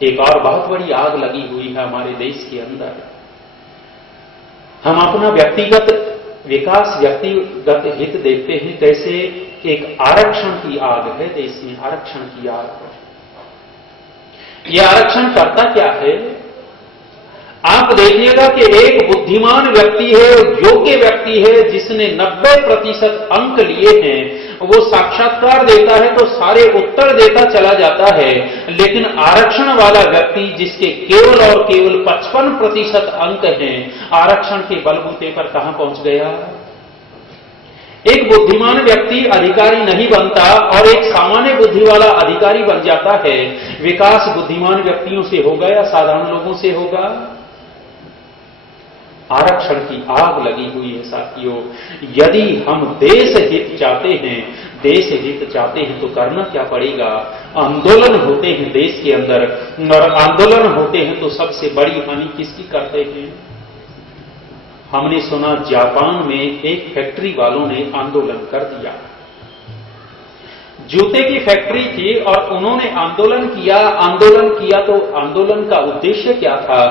एक और बहुत बड़ी आग लगी हुई है हमारे देश के अंदर। हम अपना व्यक्तिगत विकास, व्यक्तिगत हित देखते हैं, कैसे एक आरक्षण की आग है देश में, आरक्षण की आग है। यह आरक्षण करता क्या है? आप देखिएगा कि एक बुद्धिमान व्यक्ति है, योग्य व्यक्ति है, जिसने 90% अंक लिए हैं, वो साक्षात्कार देता है तो सारे उत्तर देता चला जाता है। लेकिन आरक्षण वाला व्यक्ति जिसके केवल और केवल 55% अंक हैं, आरक्षण के बलबूते पर कहां पहुंच गया? एक बुद्धिमान व्यक्ति अधिकारी नहीं बनता और एक सामान्य बुद्धि वाला अधिकारी बन जाता है। विकास बुद्धिमान व्यक्तियों से होगा या साधारण लोगों से होगा? आरक्षण की आग लगी हुई है साथियों। यदि हम देश हित चाहते हैं, देश हित चाहते हैं तो करना क्या पड़ेगा? आंदोलन होते हैं देश के अंदर, और आंदोलन होते हैं तो सबसे बड़ी हानि किसकी करते हैं? हमने सुना जापान में एक फैक्ट्री वालों ने आंदोलन कर दिया, जूते की फैक्ट्री थी और उन्होंने आंदोलन किया तो आंदोलन का उद्देश्य क्या था?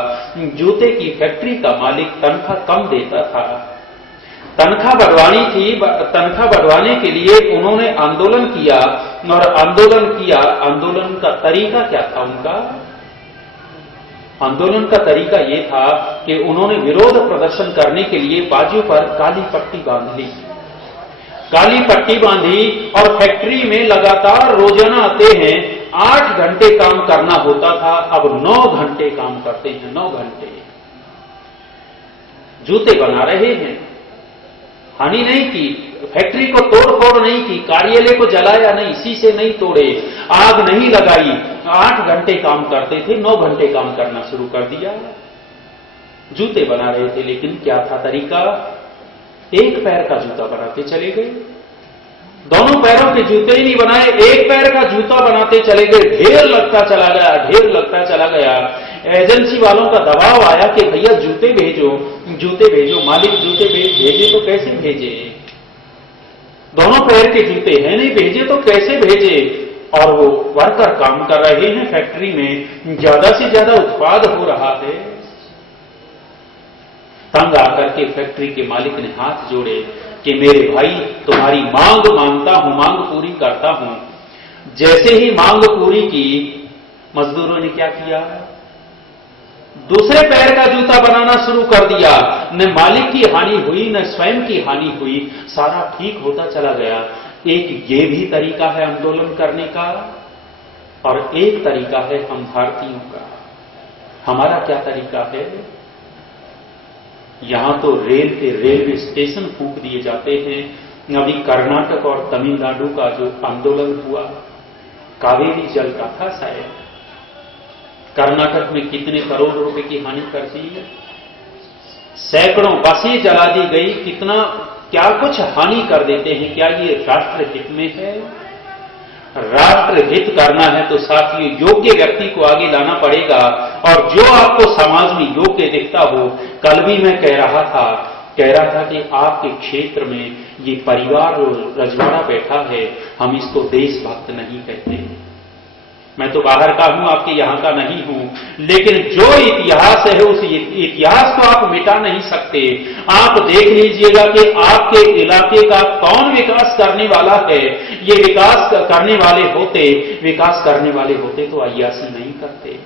जूते की फैक्ट्री का मालिक तनख्वाह कम देता था, तनख्वाह बढ़वानी थी, तनख्वाह बढ़वाने के लिए उन्होंने आंदोलन किया। और आंदोलन का तरीका क्या था उनका? आंदोलन का तरीका यह था कि उन्होंने विरोध प्रदर्शन करने के लिए बाजू पर काली पट्टी बांध ली, काली पट्टी बांधी और फैक्ट्री में लगातार रोजाना आते हैं। 8 घंटे काम करना होता था, अब 9 घंटे काम करते हैं, 9 घंटे जूते बना रहे हैं। हानि नहीं की, फैक्ट्री को तोड़ फोड़ नहीं की, कार्यालय को जलाया नहीं, शीशे नहीं तोड़े, आग नहीं लगाई। 8 घंटे काम करते थे, 9 घंटे काम करना शुरू कर दिया, जूते बना रहे थे। लेकिन क्या था तरीका? एक पैर का जूता बनाते चले गए, दोनों पैरों के जूते ही नहीं बनाए, एक पैर का जूता बनाते चले गए। ढेर लगता चला गया, ढेर लगता चला गया। एजेंसी वालों का दबाव आया कि भैया जूते भेजो, जूते भेजो। मालिक जूते भेजे तो कैसे भेजे? दोनों पैर के जूते हैं नहीं, भेजे तो कैसे भेजे? और वो वर्कर काम कर रहे हैं फैक्ट्री में, ज्यादा से ज्यादा उत्पाद हो रहा है। तंग आकर के फैक्ट्री के मालिक ने हाथ जोड़े कि मेरे भाई, तुम्हारी मांग मानता हूं, मांग पूरी करता हूं। जैसे ही मांग पूरी की, मजदूरों ने क्या किया? दूसरे पैर का जूता बनाना शुरू कर दिया। न मालिक की हानि हुई, न स्वयं की हानि हुई, सारा ठीक होता चला गया। एक ये भी तरीका है आंदोलन करने का, और एक तरीका है हम भारतीयों का। हमारा क्या तरीका है? यहां तो रेल के रेलवे स्टेशन फूंक दिए जाते हैं। अभी कर्नाटक और तमिलनाडु का जो आंदोलन हुआ, कावेरी जल का था शायद, कर्नाटक में कितने करोड़ रुपए की हानि कर दी, सैकड़ों बसें जला दी गई, कितना क्या कुछ हानि कर देते हैं। क्या ये राष्ट्र हित में है? राष्ट्र हित करना है तो साथियों योग्य व्यक्ति को आगे लाना पड़ेगा, और जो आपको समाज में योग्य दिखता हो। कल भी मैं कह रहा था कि आपके क्षेत्र में ये परिवार रजवाड़ा बैठा है, हम इसको देशभक्त नहीं कहते। मैं तो बाहर का हूं, आपके यहां का नहीं हूं, लेकिन जो इतिहास है उस इतिहास को आप मिटा नहीं सकते। आप देख लीजिएगा कि आपके इलाके का कौन विकास करने वाला है। ये विकास करने वाले होते तो अय्यासी नहीं करते।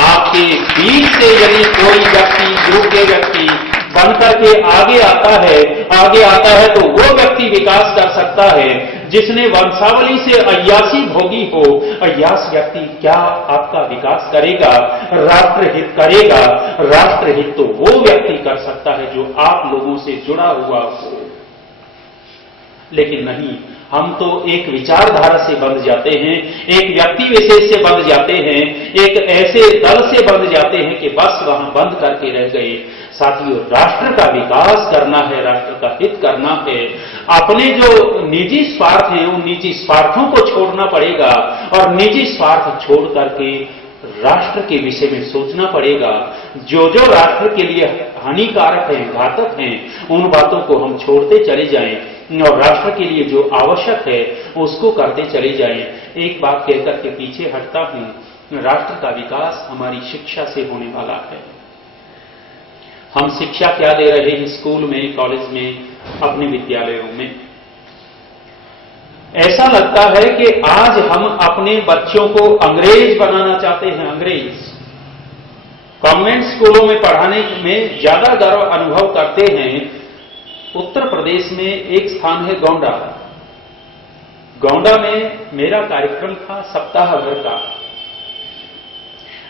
आपके बीच से यदि कोई व्यक्ति, योग्य व्यक्ति बनकर के आगे आता है तो वो व्यक्ति विकास कर सकता है जिसने वंशावली से अय्यासी भोगी हो। अय्यास व्यक्ति क्या आपका विकास करेगा, राष्ट्रहित करेगा? राष्ट्रहित तो वो व्यक्ति कर सकता है जो आप लोगों से जुड़ा हुआ हो। लेकिन नहीं, हम तो एक विचारधारा से बंध जाते हैं, एक व्यक्ति विशेष से बंध जाते हैं, एक ऐसे दल से बंध जाते हैं कि बस वहां बंद करके रह गए। साथियों, राष्ट्र का विकास करना है, राष्ट्र का हित करना है। अपने जो निजी स्वार्थ हैं उन निजी स्वार्थों को छोड़ना पड़ेगा, और निजी स्वार्थ छोड़ करके राष्ट्र के विषय में सोचना पड़ेगा। जो राष्ट्र के लिए हानिकारक है, घातक हैं, उन बातों को हम छोड़ते चले जाएं, और राष्ट्र के लिए जो आवश्यक है उसको करते चले जाएं। एक बात कहकर के पीछे हटता हूं, 1 मिनट राष्ट्र का विकास हमारी शिक्षा से होने वाला है। हम शिक्षा क्या दे रहे हैं स्कूल में, कॉलेज में, अपने विद्यालयों में? ऐसा लगता है कि आज हम अपने बच्चों को अंग्रेज बनाना चाहते हैं। अंग्रेज कॉन्वेंट स्कूलों में पढ़ाने में ज्यादा गर्व अनुभव करते हैं। उत्तर प्रदेश में एक स्थान है गोंडा। गोंडा में मेरा कार्यक्रम था सप्ताह भर का।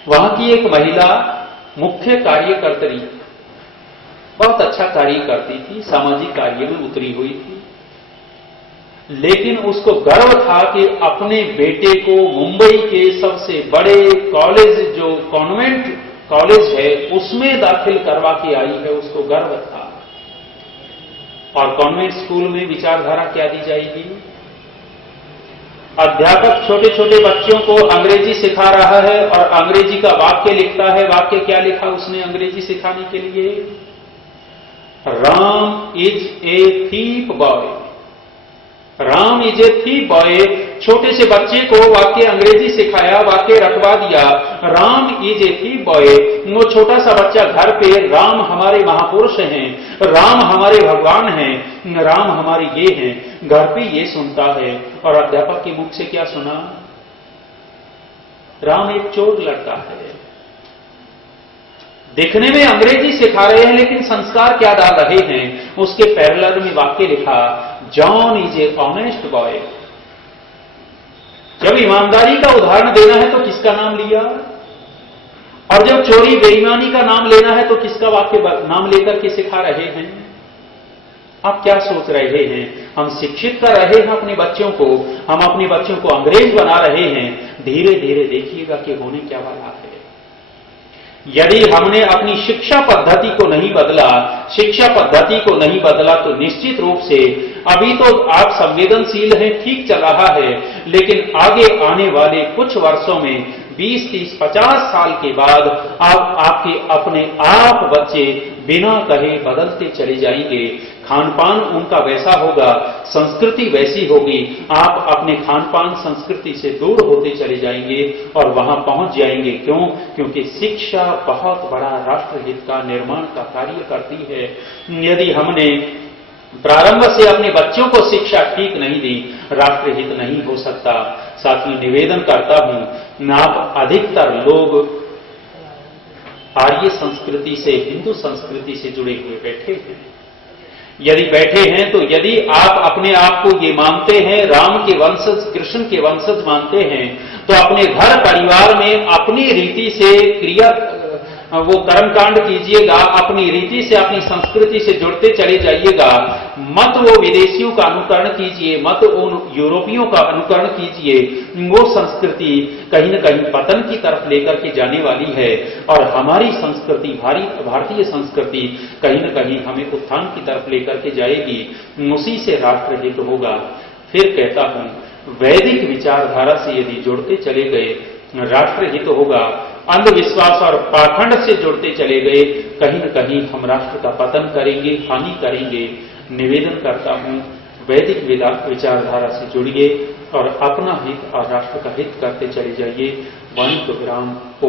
वहां की एक महिला मुख्य कार्यकर्त्री, बहुत अच्छा कार्य करती थी, सामाजिक कार्य में उतरी हुई थी, लेकिन उसको गर्व था कि अपने बेटे को मुंबई के सबसे बड़े कॉलेज, जो कॉन्वेंट कॉलेज है, उसमें दाखिल करवा के आई है। उसको गर्व था। और कॉन्वेंट स्कूल में विचारधारा क्या दी जाएगी? अध्यापक छोटे छोटे बच्चों को अंग्रेजी सिखा रहा है और अंग्रेजी का वाक्य लिखता है। वाक्य क्या लिखा उसने अंग्रेजी सिखाने के लिए? Ram is a thief boy. Ram is a thief boy. छोटे से बच्चे को वाक्य अंग्रेजी सिखाया, वाक्य रटवा दिया, Ram is a thief boy. वो छोटा सा बच्चा घर पे राम हमारे महापुरुष हैं, राम हमारे भगवान हैं, राम हमारे ये हैं, घर पे ये सुनता है। और अध्यापक के मुख से क्या सुना? राम एक चोर लड़का है। दिखने में अंग्रेजी सिखा रहे हैं, लेकिन संस्कार क्या डाल रहे हैं? उसके पैरेलल में वाक्य लिखा, John is a honest boy. जब ईमानदारी का उदाहरण देना है तो किसका नाम लिया? और जब चोरी बेईमानी का नाम लेना है तो किसका वाक्य नाम लेकर के सिखा रहे हैं? आप क्या सोच रहे हैं? हम शिक्षित कर रहे हैं अपने बच्चों को, हम अपने बच्चों को अंग्रेज बना रहे हैं। धीरे धीरे देखिएगा कि होने क्या वाला है। यदि हमने अपनी शिक्षा पद्धति को नहीं बदला, शिक्षा पद्धति को नहीं बदला, तो निश्चित रूप से अभी तो आप संवेदनशील हैं, ठीक चल रहा है, लेकिन आगे आने वाले कुछ वर्षों में 20, 30, 50 साल के बाद आपके अपने आप बच्चे बिना कहे बदलते चले जाएंगे। खान पान उनका वैसा होगा, संस्कृति वैसी होगी, आप अपने खान पान संस्कृति से दूर होते चले जाएंगे और वहां पहुंच जाएंगे। क्यों? क्योंकि शिक्षा बहुत बड़ा राष्ट्रहित का निर्माण का कार्य करती है। यदि हमने प्रारंभ से अपने बच्चों को शिक्षा ठीक नहीं दी, राष्ट्रहित नहीं हो सकता। साथियों, निवेदन करता हूं, आप अधिकतर लोग आर्य संस्कृति से, हिंदू संस्कृति से जुड़े हुए बैठे हैं। यदि बैठे हैं तो यदि आप अपने आप को ये मानते हैं, राम के वंशज, कृष्ण के वंशज मानते हैं, तो अपने घर परिवार में अपनी रीति से क्रिया, वो कर्मकांड कीजिएगा, अपनी रीति से, अपनी संस्कृति से जुड़ते चले जाइएगा। मत वो विदेशियों का अनुकरण कीजिए, मत उन यूरोपियों का अनुकरण कीजिए। वो संस्कृति कहीं न कहीं पतन की तरफ लेकर के जाने वाली है और हमारी संस्कृति, भारतीय संस्कृति कहीं न कहीं हमें उत्थान की तरफ लेकर के जाएगी। उसी से राष्ट्रहित होगा। फिर कहता हूं, वैदिक विचारधारा से यदि जुड़ते चले गए, राष्ट्रहित होगा। अंधविश्वास और पाखंड से जुड़ते चले गए, कहीं न कहीं हम राष्ट्र का पतन करेंगे, हानि करेंगे। निवेदन करता हूं, वैदिक विचारधारा से जुड़िए और अपना हित और राष्ट्र का हित करते चले जाइए। वाणी को विराम।